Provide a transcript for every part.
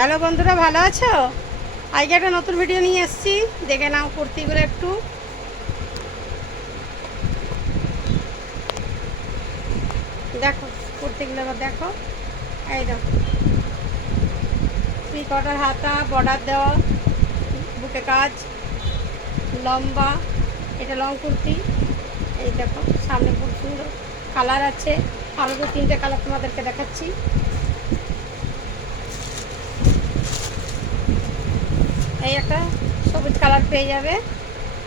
Hello বন্ধুরা, ভালো আছো? আজকে একটা নতুন ভিডিও নিয়ে এসেছি, দেখে নাও কুর্তিগুলো একটু। দেখো কুর্তিগুলো এবার দেখো। এই দেখো, 3/4 হাতা, বর্ডার দেওয়া, বুকে কাজ, লম্বা। এটা লং কুর্তি। এই দেখো সামনে খুব সুন্দর কালার আছে, আরও 2-3টে কালার তোমাদেরকে দেখাচ্ছি। এই একটা সবুজ কালার পেয়ে যাবে,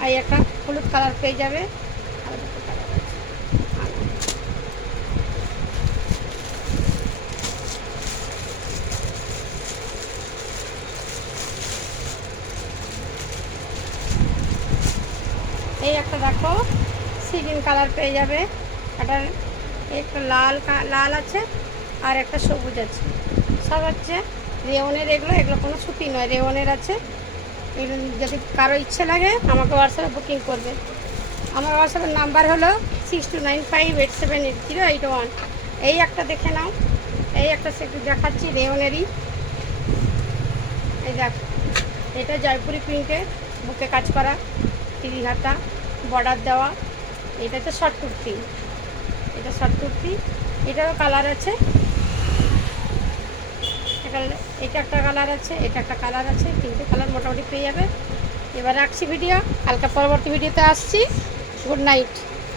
আর একটা হলুদ কালার পেয়ে যাবে, আর দুটো কালার আছে। এই একটা দেখো সিগিন কালার পেয়ে যাবে, একটা একটা লাল আছে, আর একটা সবুজ আছে। সব হচ্ছে রেওনের, এগুলো এগুলো কোনো সুতি নয়, রেওনের আছে। এগুলো যদি কারো ইচ্ছে লাগে আমাকে হোয়াটসঅ্যাপে বুকিং করবে। আমার হোয়াটসঅ্যাপের নাম্বার হলো 6295878081। এই একটা দেখে নাও, এই একটা সেটু দেখাচ্ছি রেওনেরই। এই দেখ, এটা জয়পুরি প্রিন্টের, বুকে কাজ করা, 3 হাতা, বর্ডার দেওয়া। এটা তো শর্ট কুর্তি, এটা শর্ট কুর্তি। এটারও কালার আছে, এটা একটা কালার আছে, এটা একটা কালার আছে, 3টে কালার মোটামুটি পেয়ে যাবে। এবার রাখছি ভিডিও, কালকে পরবর্তী ভিডিওতে আসছি। Good night.